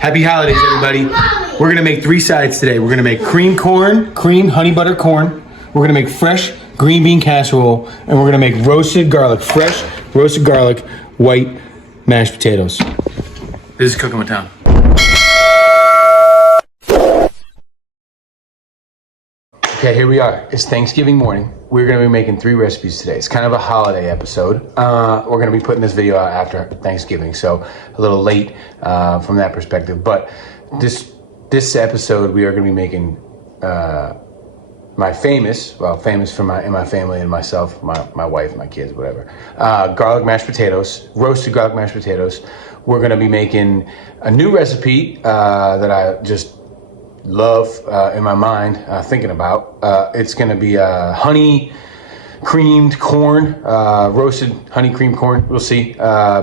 Happy holidays, everybody. We're gonna make 3 sides today. We're gonna make cream honey butter corn. We're gonna make fresh green bean casserole, and we're gonna make fresh roasted garlic, white mashed potatoes. This is Cooking with Tom. Okay, here we are. It's Thanksgiving morning. We're gonna be making 3 recipes today. It's kind of a holiday episode. We're gonna be putting this video out after Thanksgiving, so a little late from that perspective. But this episode, we are gonna be making my famous for my family and myself, my wife, my kids, whatever. Garlic mashed potatoes, roasted garlic mashed potatoes. We're gonna be making a new recipe that I just love in my mind, thinking about. It's gonna be honey creamed corn, roasted honey creamed corn. We'll see.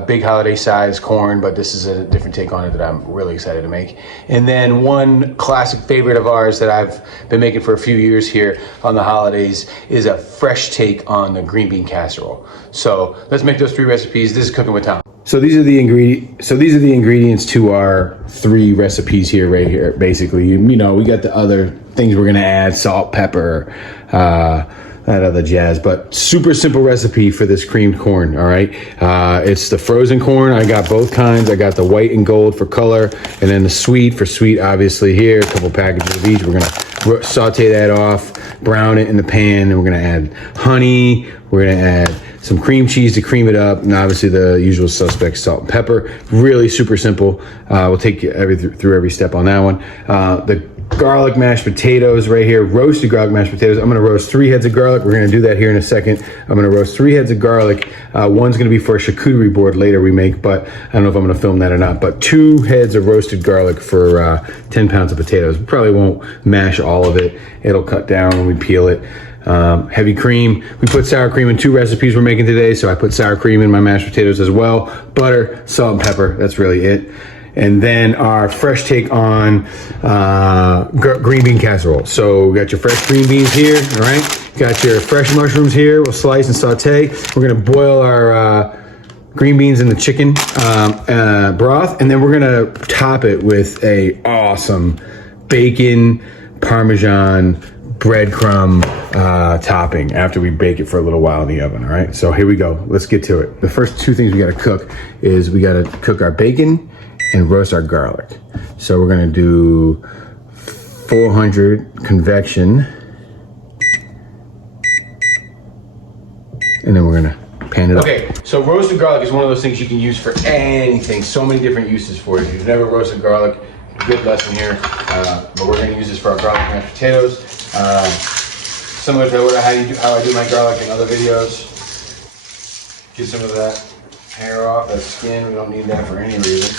Big holiday size corn, but this is a different take on it that I'm really excited to make. And then one classic favorite of ours that I've been making for a few years here on the holidays is a fresh take on the green bean casserole. So let's make those 3 recipes. This is Cooking with Tom. So these are the ingredients to our 3 recipes here, right here. Basically, you know, we got the other things we're gonna add: salt, pepper, that other jazz. But super simple recipe for this creamed corn. All right, it's the frozen corn. I got both kinds. I got the white and gold for color, and then the sweet for sweet. Obviously, here a couple packages of each. We're gonna saute that off, brown it in the pan, and we're gonna add honey. We're gonna add some cream cheese to cream it up, and obviously the usual suspects, salt and pepper. Really super simple. We'll take you through every step on that one. The garlic mashed potatoes right here, roasted garlic mashed potatoes. I'm gonna roast 3 heads of garlic. We're gonna do that here in a second. I'm gonna roast 3 heads of garlic. One's gonna be for a charcuterie board later we make, but I don't know if I'm gonna film that or not. But 2 heads of roasted garlic for 10 pounds of potatoes. We probably won't mash all of it. It'll cut down when we peel it. Heavy cream. We put sour cream in 2 recipes we're making today, so I put sour cream in my mashed potatoes as well. Butter, salt, and pepper. That's really it. And then our fresh take on green bean casserole. So we got your fresh green beans here, all right? Got your fresh mushrooms here. We'll slice and saute. We're gonna boil our green beans in the chicken broth, and then we're gonna top it with a awesome bacon, Parmesan, breadcrumb topping after we bake it for a little while in the oven. All right, so here we go. Let's get to it. The first 2 things we got to cook is we got to cook our bacon and roast our garlic. So we're going to do 400 convection, and then we're going to pan it up. Okay, so roasted garlic is one of those things you can use for anything. So many different uses for it. If you've never roasted garlic, good lesson here. But we're going to use this for our garlic mashed potatoes. Similar to how I do my garlic in other videos. Get some of that hair off, that skin. We don't need that for any reason.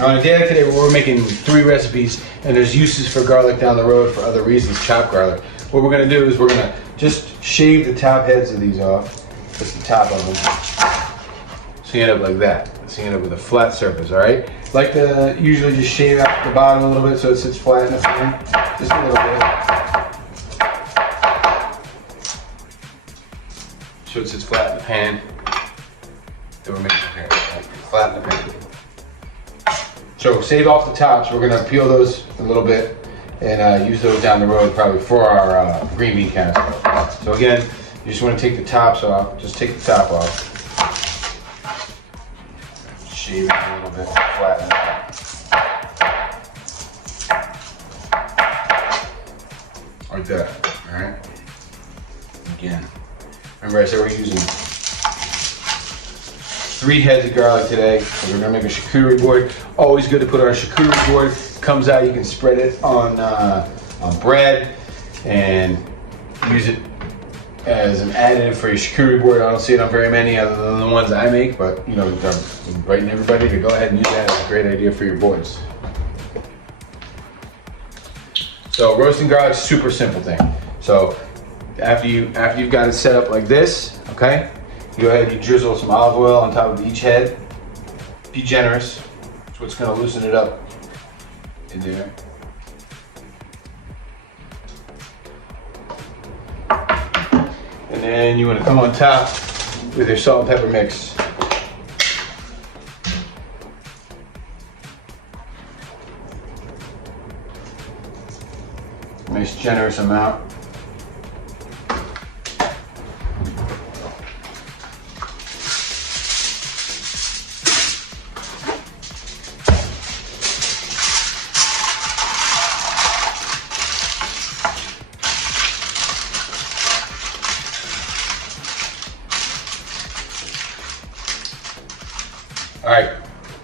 On a day like today, we're making 3 recipes, and there's uses for garlic down the road for other reasons, chopped garlic. What we're going to do is we're going to just shave the top heads of these off, just the top of them. So you end up like that. So you end up with a flat surface, all right? Like to usually just shave out the bottom a little bit so it sits flat in the pan. Just a little bit. So it sits flat in the pan. Then we're making it flat in the pan. So save off the tops. We're gonna peel those a little bit and use those down the road probably for our green bean casserole. So again, you just wanna take the tops off. Just take the top off. Shave it a little bit, flatten it out. Like that, all right? Again, remember I said we're using 3 heads of garlic today. So we're gonna make a charcuterie board. Always good to put on a charcuterie board. Comes out, you can spread it on bread and use it as an additive for your charcuterie board. I don't see it on very many other than the ones I make, but you know, I'm inviting everybody to go ahead and use that as a great idea for your boards. So roasting garlic, super simple thing. So after you've got it set up like this, okay, you go ahead and you drizzle some olive oil on top of each head. Be generous. That's what's gonna loosen it up in there. And then you want to come on top with your salt and pepper mix. Nice generous amount. All right,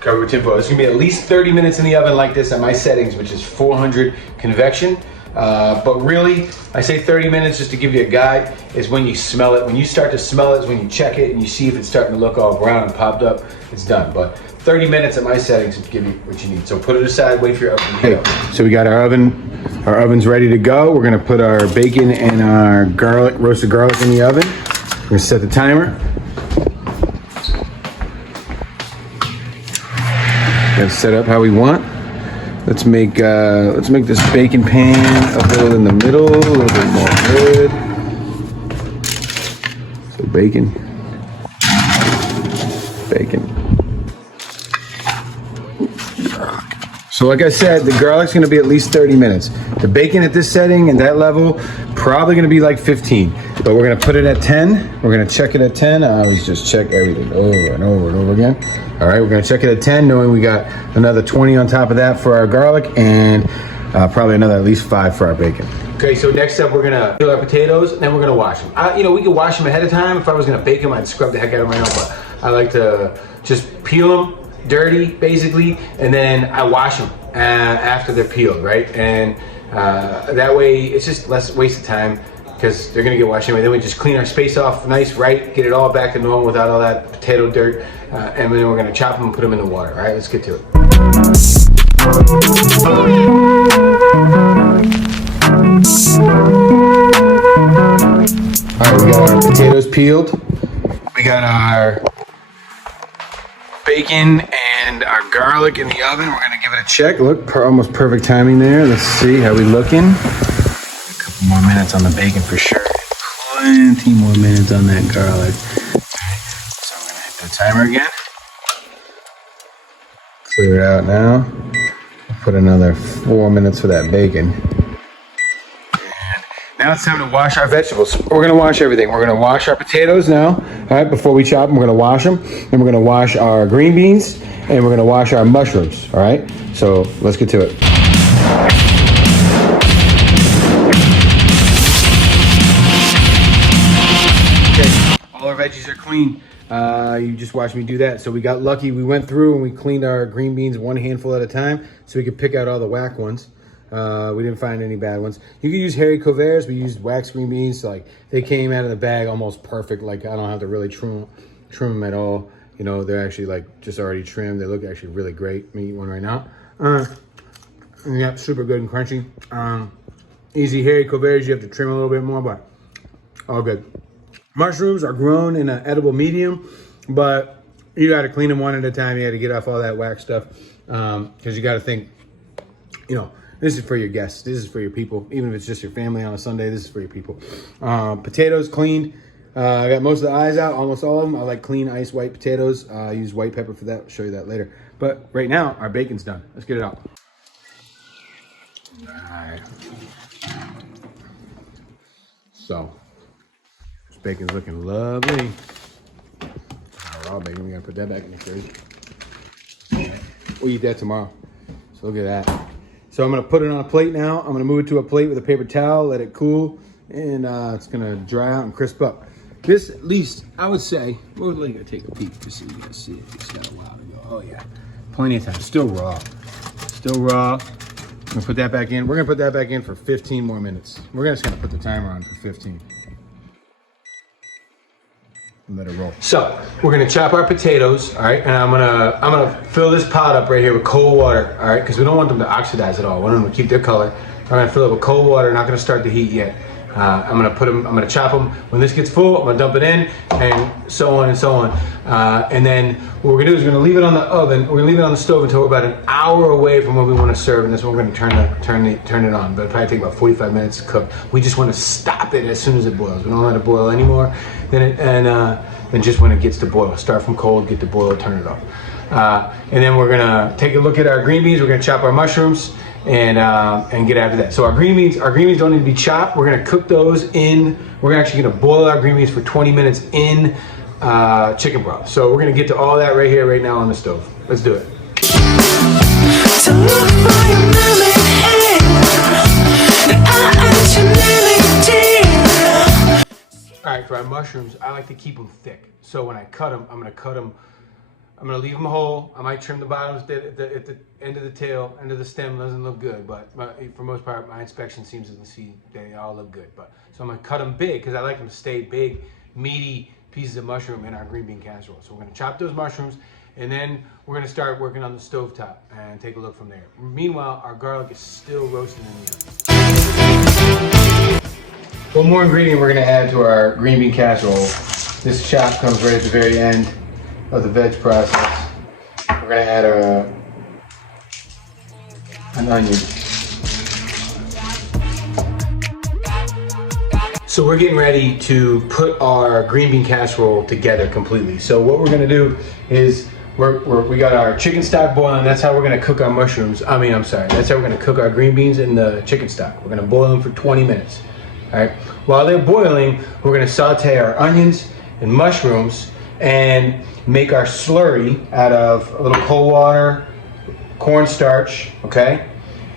cover with tinfoil. It's gonna be at least 30 minutes in the oven like this at my settings, which is 400 convection. But really, I say 30 minutes just to give you a guide, is when you smell it. When you start to smell it is when you check it and you see if it's starting to look all brown and popped up, it's done. But 30 minutes at my settings to give you what you need. So put it aside, wait for your oven to heat up. So we got our oven's ready to go. We're gonna put our bacon and our garlic, roasted garlic in the oven. We're gonna set the timer. Got it set up how we want. Let's make this bacon pan a little in the middle, a little bit more red. So bacon. So like I said, the garlic's gonna be at least 30 minutes. The bacon at this setting and that level, probably gonna be like 15. But we're gonna put it at 10. We're gonna check it at 10. I always just check everything over and over and over again. All right, we're gonna check it at 10, knowing we got another 20 on top of that for our garlic and probably another at least 5 for our bacon. Okay, so next up we're gonna peel our potatoes and then we're gonna wash them. We could wash them ahead of time. If I was gonna bake them, I'd scrub the heck out of them right now, but I like to just peel them dirty, basically, and then I wash them after they're peeled, right? And that way it's just less waste of time because they're gonna get washed anyway. Then we just clean our space off nice, right? Get it all back to normal without all that potato dirt. And then we're gonna chop them and put them in the water, all right? Let's get to it. All right, we got our potatoes peeled. We got our bacon and our garlic in the oven. We're gonna give it a check. Look, almost perfect timing there. Let's see how we looking. A couple more minutes on the bacon for sure. Plenty more minutes on that garlic. All right, so I'm gonna hit the timer again. Clear it out now. Put another 4 minutes for that bacon. Now it's time to wash our vegetables. We're gonna wash everything. We're gonna wash our potatoes now. All right, before we chop them, we're gonna wash them. Then we're gonna wash our green beans and we're gonna wash our mushrooms. All right, so let's get to it. Okay, all our veggies are clean. You just watched me do that. So we got lucky. We went through and we cleaned our green beans one handful at a time so we could pick out all the whack ones. We didn't find any bad ones. You could use hairy couverts. We used wax green beans. So like they came out of the bag almost perfect. Like I don't have to really trim them at all. You know, they're actually like just already trimmed. They look actually really great. Let me eat one right now. Yeah, super good and crunchy. Easy hairy couverts. You have to trim a little bit more, but all good. Mushrooms are grown in an edible medium, but you got to clean them one at a time. You got to get off all that wax stuff because you got to think, you know, this is for your guests. This is for your people. Even if it's just your family on a Sunday, this is for your people. Potatoes cleaned. I got most of the eyes out, almost all of them. I like clean ice white potatoes. I use white pepper for that. I'll show you that later. But right now, our bacon's done. Let's get it out. All right. So, this bacon's looking lovely. Raw bacon. We gotta put that back in the fridge. Okay. We'll eat that tomorrow. So look at that. So I'm gonna put it on a plate now. I'm gonna move it to a plate with a paper towel, let it cool, and it's gonna dry out and crisp up. This, at least, I would say, we're gonna take a peek to see, if it's got a while to go. Oh yeah, plenty of time, still raw. Still raw. I'm gonna put that back in. We're gonna put that back in for 15 more minutes. We're just gonna put the timer on for 15. And let it roll. So we're gonna chop our potatoes, all right? And I'm gonna fill this pot up right here with cold water, all right? Because we don't want them to oxidize at all. We want them to keep their color. I'm gonna fill it with cold water. Not gonna start the heat yet. I'm gonna chop them. When this gets full, I'm gonna dump it in, and so on and so on. And then what we're gonna do is we're gonna leave it on the oven. We're gonna leave it on the stove until we're about an hour away from when we want to serve, and that's when we're gonna turn it on. But it'll probably take about 45 minutes to cook. We just want to stop it as soon as it boils. We don't let it boil anymore. Then just when it gets to boil, start from cold, get to boil, turn it off. And then we're gonna take a look at our green beans. We're gonna chop our mushrooms and get after that. So our green beans don't need to be chopped. We're gonna cook those in. We're actually gonna boil our green beans for 20 minutes in chicken broth. So we're gonna get to all that right here, right now on the stove. Let's do it. All right, for our mushrooms, I like to keep them thick. So when I cut them, I'm gonna leave them whole. I might trim the bottoms at the end of the tail, end of the stem doesn't look good, but for most part, my inspection seems to see they all look good. So I'm gonna cut them big because I like them to stay big, meaty pieces of mushroom in our green bean casserole. So we're gonna chop those mushrooms, and then we're gonna start working on the stovetop and take a look from there. Meanwhile, our garlic is still roasting in the oven. One more ingredient we're gonna add to our green bean casserole. This chop comes right at the very end of the veg process. We're gonna add an onion. So we're getting ready to put our green bean casserole together completely. So what we're gonna do is we got our chicken stock boiling. That's how we're gonna cook our mushrooms. That's how we're gonna cook our green beans in the chicken stock. We're gonna boil them for 20 minutes. All right. While they're boiling, we're gonna saute our onions and mushrooms and make our slurry out of a little cold water, cornstarch, okay?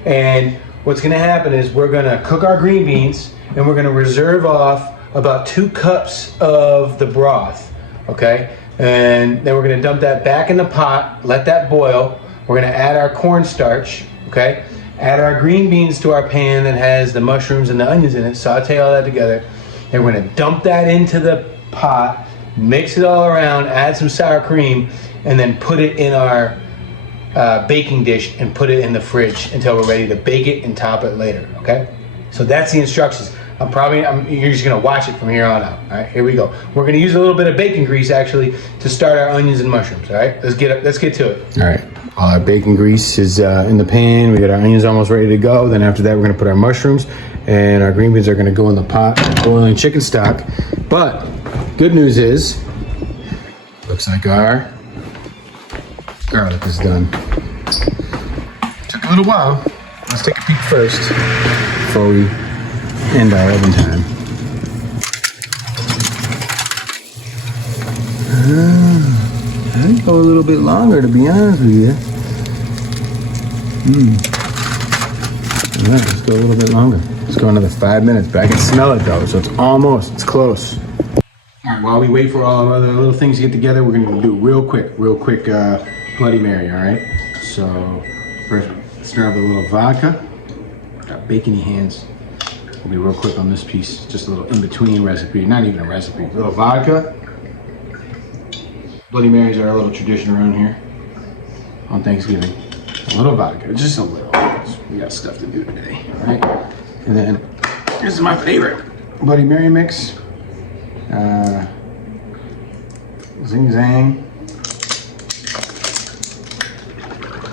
And what's gonna happen is we're gonna cook our green beans and we're gonna reserve off about 2 cups of the broth, okay? And then we're gonna dump that back in the pot, let that boil. We're gonna add our cornstarch, okay? Add our green beans to our pan that has the mushrooms and the onions in it, saute all that together. And we're gonna dump that into the pot, mix it all around, add some sour cream, and then put it in our baking dish and put it in the fridge until we're ready to bake it and top it later, okay? So that's the instructions. You're just gonna watch it from here on out. All right, here we go. We're gonna use a little bit of bacon grease actually to start our onions and mushrooms, all right? Let's get to it. All right, all our bacon grease is in the pan. We got our onions almost ready to go. Then after that, we're gonna put our mushrooms and our green beans are gonna go in the pot, boiling chicken stock. But good news is, looks like our garlic is done. Took a little while. Let's take a peek first before we end our oven time. I'd go a little bit longer, to be honest with you. All right, let's go a little bit longer. Let's go another 5 minutes, but I can smell it though, so it's close. All right, while we wait for all of our other little things to get together, we're gonna do real quick Bloody Mary, all right? So first, start with a little vodka. Got bacony hands. We'll be real quick on this piece, just a little in-between recipe, not even a recipe. A little vodka. Bloody Marys are a little tradition around here on Thanksgiving. A little vodka, just a little. We got stuff to do today, all right? And then, this is my favorite Bloody Mary mix. Zing Zang.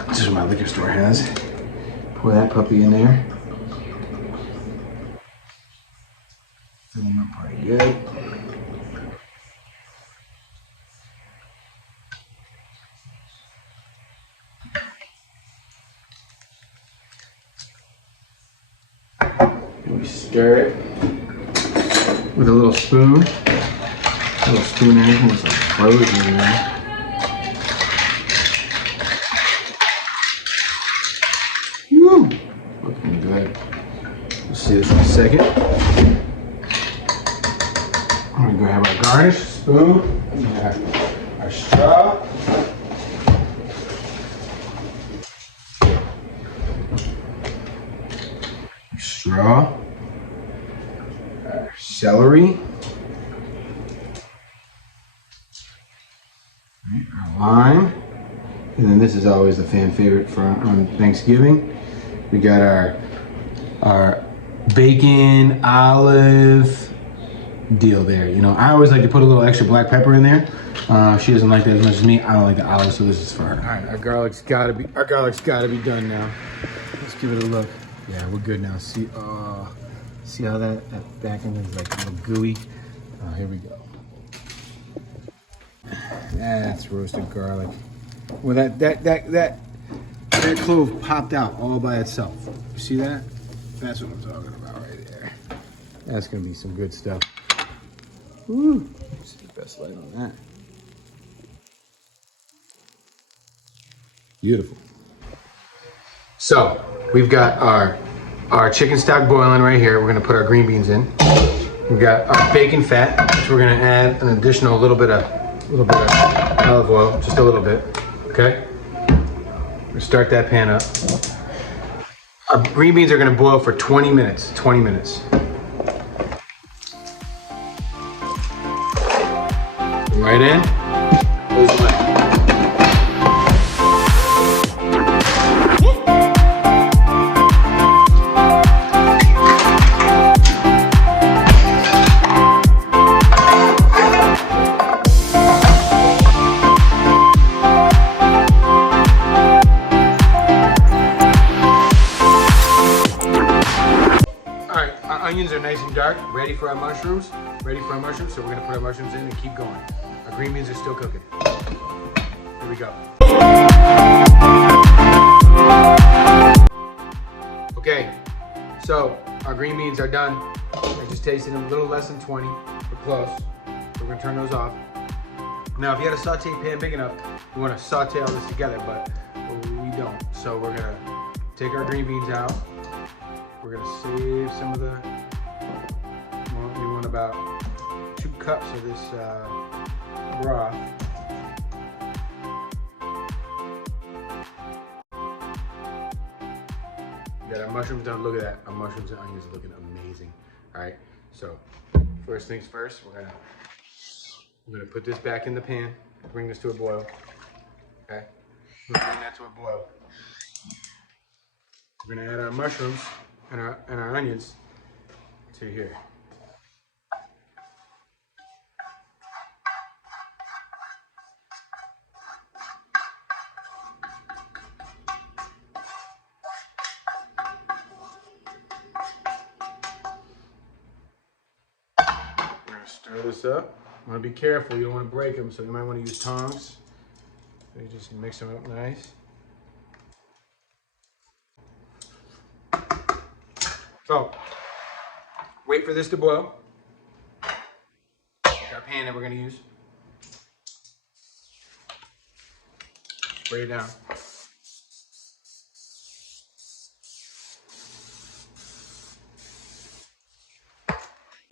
This is what my liquor store has. Pour that puppy in there. Fill them up pretty good. And we stir it with a little spoon. A little spoon and everything was like frozen in there. Whew, looking good. We'll see this in a second. I'm gonna go have our garnish, spoon, and our straw. Straw. Our celery. Our lime, and then this is always the fan favorite for on Thanksgiving. We got our bacon olive deal there. You know, I always like to put a little extra black pepper in there. She doesn't like that as much as me. I don't like the olive, so this is for her. All right, our garlic's gotta be done now. Let's give it a look. Yeah, we're good now. See how that back end is like a little gooey. Here we go. That's roasted garlic. Well, that clove popped out all by itself. You see that? That's what I'm talking about right there. That's gonna be some good stuff. Woo! This is the best light on that. Beautiful. So we've got our chicken stock boiling right here. We're gonna put our green beans in. We've got our bacon fat, which we're gonna add an additional little bit of olive oil, just a little bit. Okay. We'll start that pan up. Our green beans are gonna boil for 20 minutes. 20 minutes. Right in. Close the lid. Onions are nice and dark, ready for our mushrooms. So we're gonna put our mushrooms in and keep going. Our green beans are still cooking. Here we go. Okay, so our green beans are done. I just tasted them a little less than 20. We're close. So we're gonna turn those off. Now, if you had a saute pan big enough, you wanna saute all this together, but we don't. So we're gonna take our green beans out. We're gonna save some of the, we want about 2 cups of this broth. We got our mushrooms done. Look at that. Our mushrooms and onions are looking amazing. All right, so first things first, we're gonna put this back in the pan, bring this to a boil. Okay, we're gonna bring that to a boil. We're gonna add our mushrooms and our onions to here. We're gonna stir this up. You wanna be careful, you don't wanna break them, so you might wanna use tongs. So you just mix them up nice. So, wait for this to boil. Our pan that we're gonna use. Spray it down.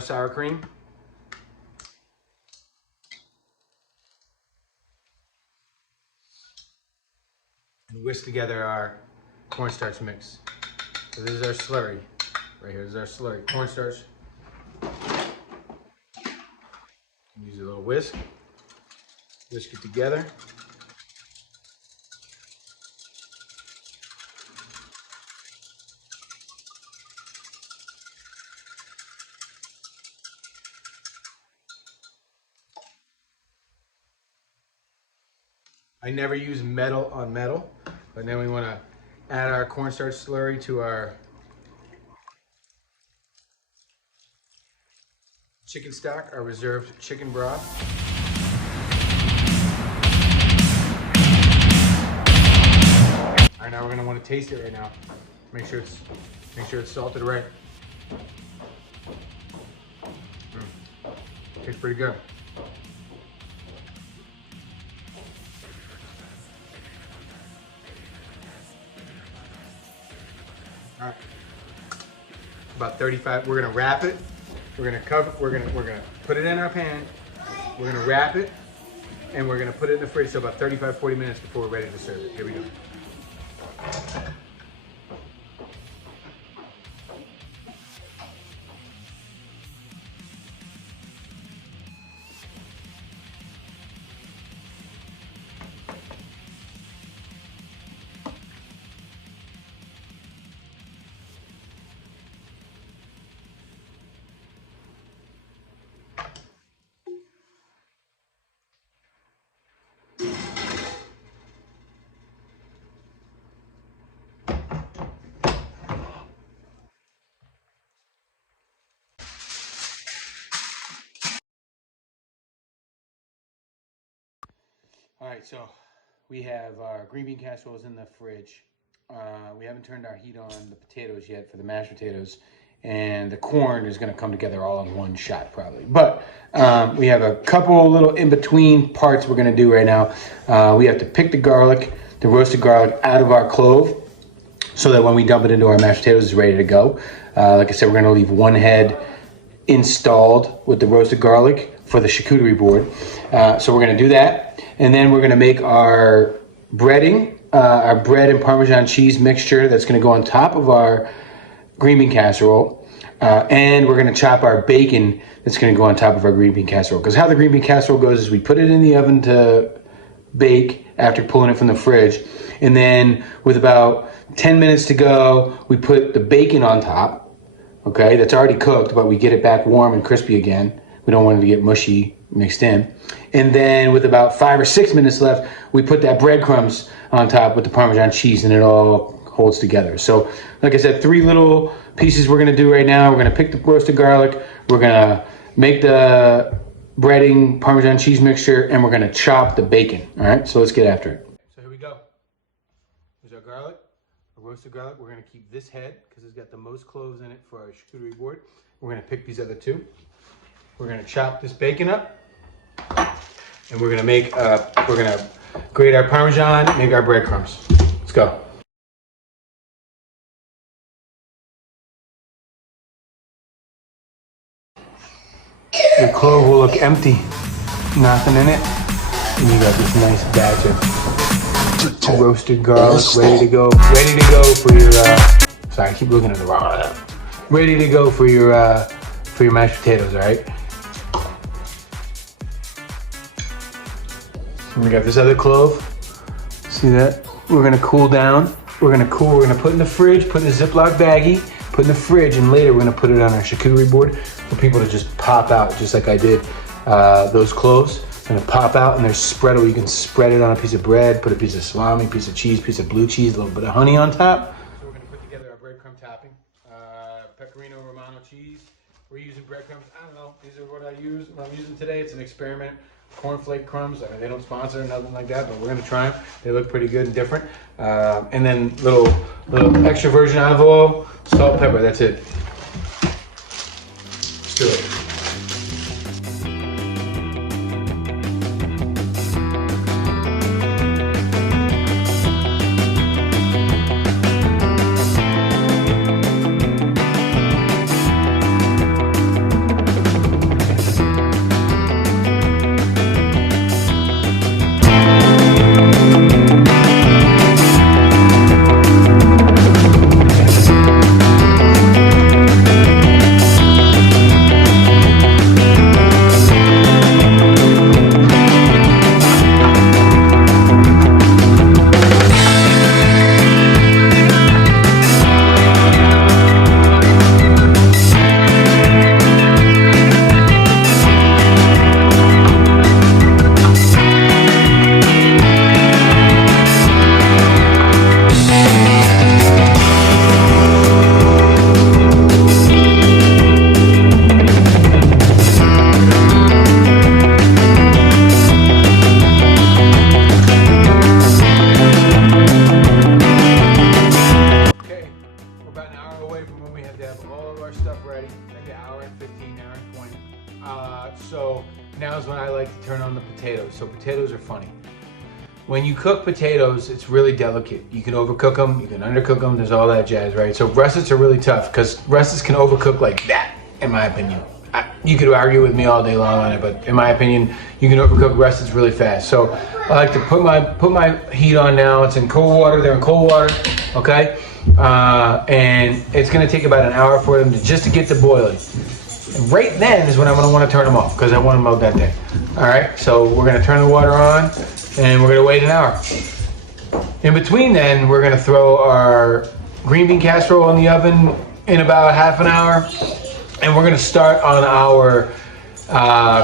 Sour cream. And whisk together our cornstarch mix. So this is our slurry. Right here is our slurry. Cornstarch. Use a little whisk. Whisk it together. I never use metal on metal, but then we want to add our cornstarch slurry to our chicken stock, our reserved chicken broth. All right, now we're going to want to taste it right now. Make sure it's salted right. Tastes pretty good. All right. About 35. We're gonna wrap it. We're gonna cover. We're gonna put it in our pan. We're gonna wrap it, and we're gonna put it in the fridge. So about 35, 40 minutes before we're ready to serve it. Here we go. All right, so We have our green bean casseroles in the fridge. We haven't turned our heat on the potatoes yet for the mashed potatoes. And the corn is gonna come together all in one shot probably. But we have a couple little in-between parts we're gonna do right now. We have to pick the garlic, the roasted garlic out of our clove so that when we dump it into our mashed potatoes, it's ready to go. Like I said, we're gonna leave one head installed with the roasted garlic for the charcuterie board. So we're gonna do that. And then we're gonna make our breading, our bread and Parmesan cheese mixture that's gonna go on top of our green bean casserole, and we're gonna chop our bacon that's gonna go on top of our green bean casserole. Because how the green bean casserole goes is we put it in the oven to bake after pulling it from the fridge, and then with about 10 minutes to go, we put the bacon on top, okay? That's already cooked, but we get it back warm and crispy again. We don't want it to get mushy mixed in. And then with about 5 or 6 minutes left, we put that breadcrumbs on top with the Parmesan cheese, and it all holds together. So like I said, 3 little pieces we're gonna do right now. We're gonna pick the roasted garlic, we're gonna make the breading Parmesan cheese mixture, and we're gonna chop the bacon. All right, so let's get after it. So here we go. Here's our garlic, our roasted garlic. We're gonna keep this head because it's got the most cloves in it for our charcuterie board. We're gonna pick these other 2. We're gonna chop this bacon up, and we're gonna grate our Parmesan, make our breadcrumbs. Let's go. The clove will look empty, nothing in it. And you got this nice batch of roasted garlic ready to go for your, sorry, I keep looking at the wrong, ready to go for your mashed potatoes, all right? And we got this other clove, see that? We're gonna cool down, we're gonna put in the fridge, put in a Ziploc baggie, put in the fridge, and later we're gonna put it on our charcuterie board for people to just pop out, just like I did those cloves. Gonna pop out and they're spreadable. You can spread it on a piece of bread, put a piece of salami, piece of cheese, piece of blue cheese, a little bit of honey on top. So we're gonna put together our breadcrumb topping. Pecorino Romano cheese. We're using breadcrumbs. I don't know, these are what I'm using today. It's an experiment. Cornflake crumbs, they don't sponsor, nothing like that, but we're gonna try them. They look pretty good and different. And then little extra virgin olive oil, salt, pepper, that's it. Let's do it. So now's when I like to turn on the potatoes. So potatoes are funny. When you cook potatoes, it's really delicate. You can overcook them, you can undercook them, there's all that jazz, right? So russets are really tough because russets can overcook like that, in my opinion. You could argue with me all day long on it, but in my opinion, you can overcook russets really fast. So I like to put my heat on now. It's in cold water, they're in cold water, okay? And it's gonna take about an hour for them just to get to boiling. And right then is when I'm gonna wanna turn them off because I want them al dente. All right, so we're gonna turn the water on and we're gonna wait an hour. In between then, we're gonna throw our green bean casserole in the oven in about half an hour. And we're gonna start on our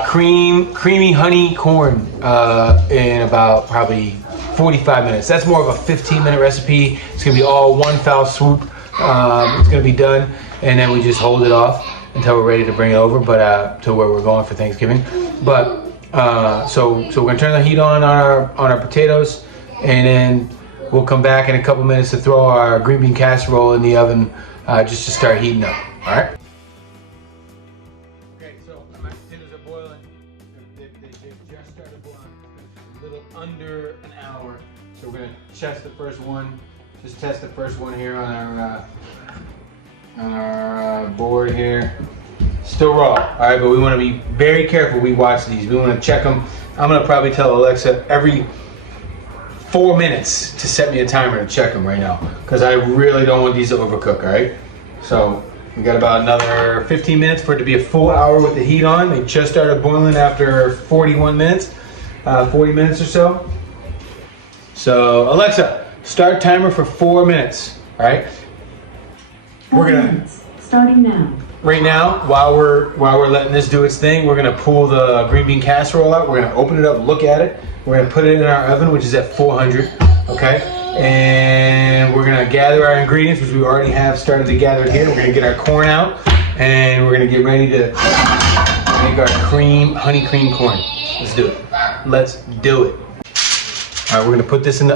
creamy honey corn in about probably 45 minutes. That's more of a 15-minute recipe. It's gonna be all one foul swoop. It's gonna be done, and then we just hold it off until we're ready to bring it over, but to where we're going for Thanksgiving. But so we're gonna turn the heat on our potatoes. and then we'll come back in a couple minutes to throw our green bean casserole in the oven just to start heating up. All right. Okay, so my potatoes are boiling. They just started boiling. It's a little under an hour. So we're gonna test the first one. Just test the first one here on our board here. Still raw, all right, but we want to be very careful. We watch these. We want to check them. I'm gonna probably tell Alexa every 4 minutes to set me a timer to check them right now, because I really don't want these to overcook. All right, so we got about another 15 minutes for it to be a full hour with the heat on. They just started boiling after 41 minutes, 40 minutes or so. So Alexa, start timer for 4 minutes. All right. We're gonna starting now. Right now, while we're letting this do its thing, we're gonna pull the green bean casserole out. We're gonna open it up, look at it. We're gonna put it in our oven, which is at 400. Okay. And we're gonna gather our ingredients, which we already have started to gather here. We're gonna get our corn out, and we're gonna get ready to make our honey cream corn. Let's do it. Let's do it. All right, we're gonna put this in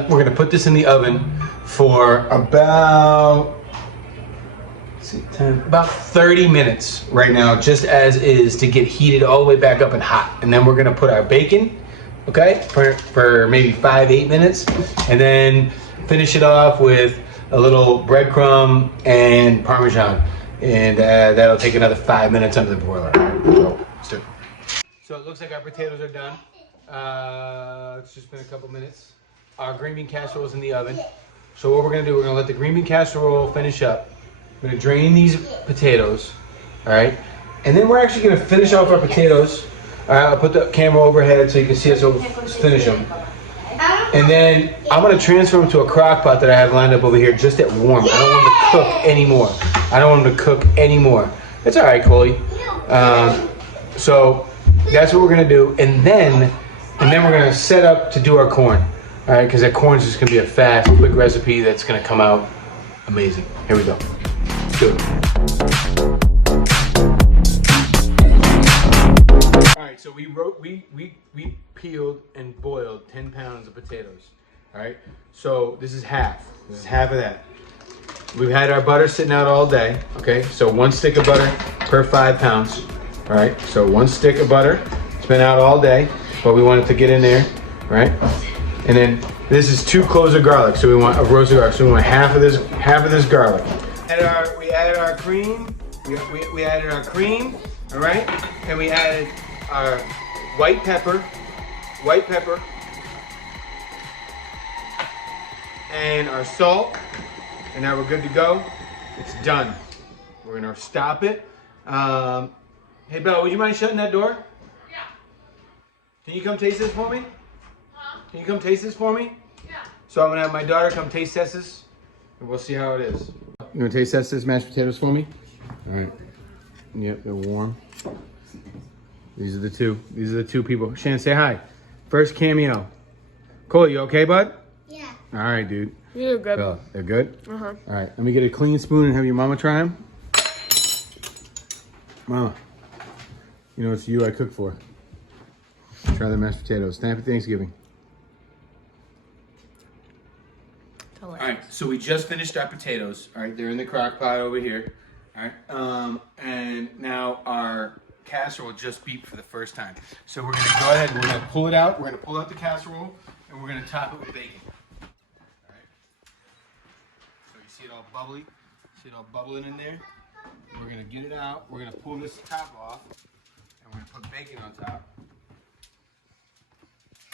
the oven for about 30 minutes right now, just as is, to get heated all the way back up and hot. And then we're gonna put our bacon, okay, for maybe 5-8 minutes, and then finish it off with a little breadcrumb and Parmesan, and that'll take another 5 minutes under the broiler. So let's do it. So it looks like our potatoes are done. It's just been a couple minutes. Our green bean casserole is in the oven. So what we're gonna do, we're gonna let the green bean casserole finish up. We're gonna drain these potatoes, all right? And then we're actually gonna finish off our potatoes. All right, I'll put the camera overhead so you can see us finish them. And then I'm gonna transfer them to a crock pot that I have lined up over here just at warm. I don't want them to cook anymore. It's all right, Coley. So that's what we're gonna do. And then we're gonna set up to do our corn. All right, because that corn is just gonna be a fast, quick recipe that's gonna come out amazing. Here we go. All right, so we peeled and boiled 10 pounds of potatoes. All right, so this is half. This is half of that. We've had our butter sitting out all day. Okay, so 1 stick of butter per 5 pounds. All right, so 1 stick of butter. It's been out all day, but we want it to get in there, right? And then this is 2 cloves of garlic. So we want a roasted garlic. So we want half of this garlic. We added our cream. We added our cream, all right? And we added our white pepper, and our salt. And now we're good to go. It's done. We're gonna stop it. Hey, Bella, would you mind shutting that door? Yeah. Can you come taste this for me? Huh? Can you come taste this for me? Yeah. So I'm gonna have my daughter come taste test this, and we'll see how it is. You wanna taste test this mashed potatoes for me? All right. Yep, they're warm. These are the two people. Shannon, say hi. First cameo. Cole, you okay, bud? Yeah. All right, dude. You're good. Bella, they're good? Uh-huh. All right, let me get a clean spoon and have your mama try them. Mama, you know it's you I cook for. Try the mashed potatoes. Happy Thanksgiving. All right, so we just finished our potatoes. All right, they're in the crock pot over here. All right, and now our casserole just beeped for the first time. So we're gonna go ahead and we're gonna pull it out. We're gonna pull out the casserole and we're gonna top it with bacon. All right. So you see it all bubbly? See it all bubbling in there? We're gonna get it out. We're gonna pull this top off and we're gonna put bacon on top.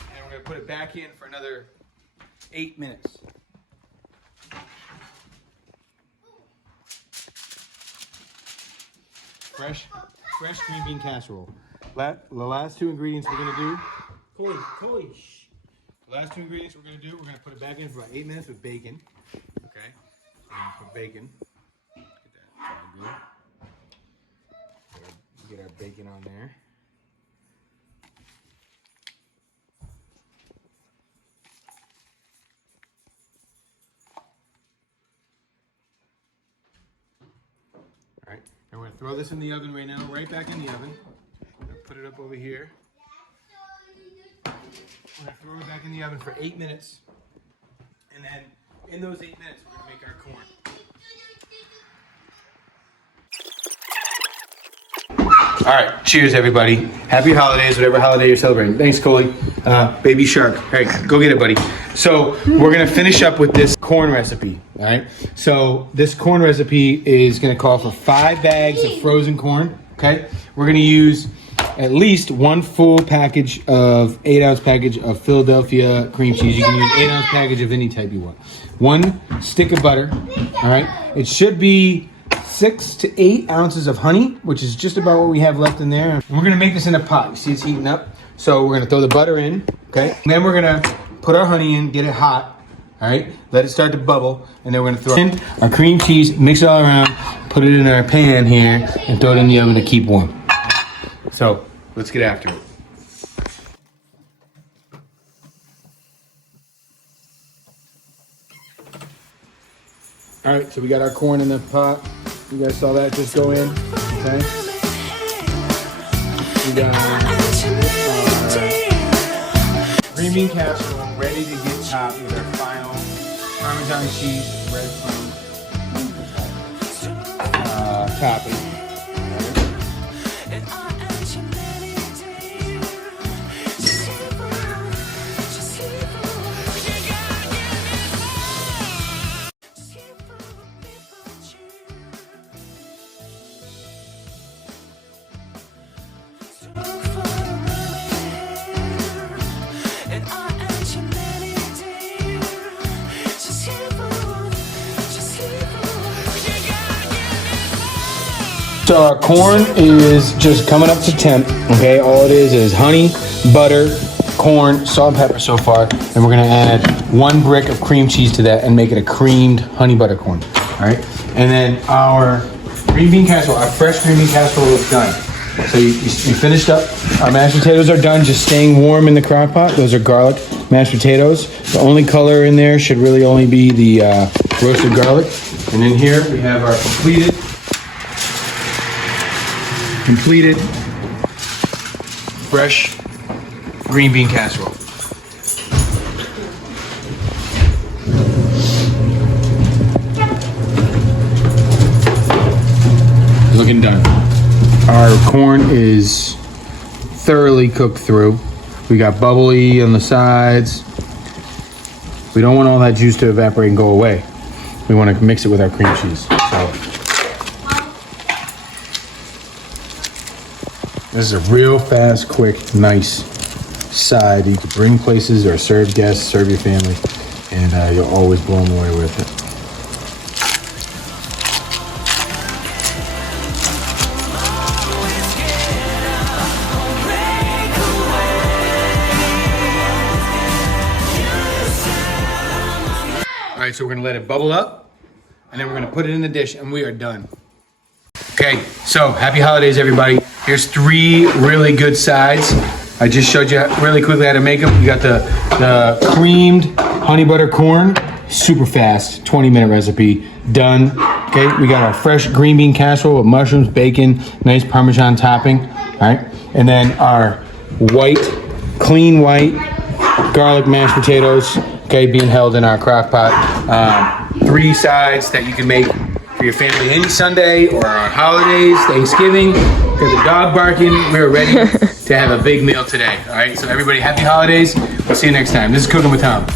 And we're gonna put it back in for another 8 minutes. Fresh green bean casserole. The last 2 ingredients we're gonna do. Coley, shh. The last 2 ingredients we're gonna do. We're gonna put it back in for about 8 minutes with bacon. Okay. We're gonna put bacon. Get that all good. Get our bacon on there. All right, and we're gonna throw this in the oven right now, right back in the oven. Put it up over here. We're gonna throw it back in the oven for 8 minutes. And then in those 8 minutes, we're gonna make our corn. All right, cheers everybody. Happy holidays, whatever holiday you're celebrating. Thanks, Coley. Baby shark. All right, go get it, buddy. So we're gonna finish up with this corn recipe, all right? So this corn recipe is gonna call for 5 bags of frozen corn, okay? We're gonna use at least 1 full package of 8-ounce package of Philadelphia cream cheese. You can use 8-ounce package of any type you want. 1 stick of butter, all right? It should be 6 to 8 ounces of honey, which is just about what we have left in there. And we're gonna make this in a pot. You see it's heating up? So we're gonna throw the butter in, okay? And then we're gonna put our honey in, get it hot, all right? Let it start to bubble, and then we're gonna throw in our cream cheese, mix it all around, put it in our pan here, and throw it in the oven to keep warm. So let's get after it. All right, so we got our corn in the pot. You guys saw that just go in, okay? We got our green bean casserole ready to get topped with our final Parmesan cheese breadcrumb topping. So our corn is just coming up to temp, okay? All it is honey, butter, corn, salt and pepper so far, and we're gonna add 1 brick of cream cheese to that and make it a creamed honey butter corn, all right? And then our green bean casserole, our fresh green bean casserole is done. So you finished up. Our mashed potatoes are done, just staying warm in the crock pot. Those are garlic mashed potatoes. The only color in there should really only be the roasted garlic. And in here we have our completed fresh green bean casserole. Looking done. Our corn is thoroughly cooked through. We got bubbly on the sides. We don't want all that juice to evaporate and go away. We want to mix it with our cream cheese. So this is a real fast, quick, nice side you can bring places or serve guests, serve your family, and you'll always blow them away with it. All right, so we're gonna let it bubble up, and then we're gonna put it in the dish, and we are done. Okay, so happy holidays, everybody. Here's 3 really good sides. I just showed you really quickly how to make them. You got the creamed honey butter corn, super fast, 20-minute recipe, done. Okay, we got our fresh green bean casserole with mushrooms, bacon, nice Parmesan topping, all right? And then our clean white garlic mashed potatoes, okay, being held in our crock pot. 3 sides that you can make for your family any Sunday or on holidays, Thanksgiving. Got the dog barking. We're ready to have a big meal today. All right, so everybody, happy holidays. We'll see you next time. This is Cooking with Tom.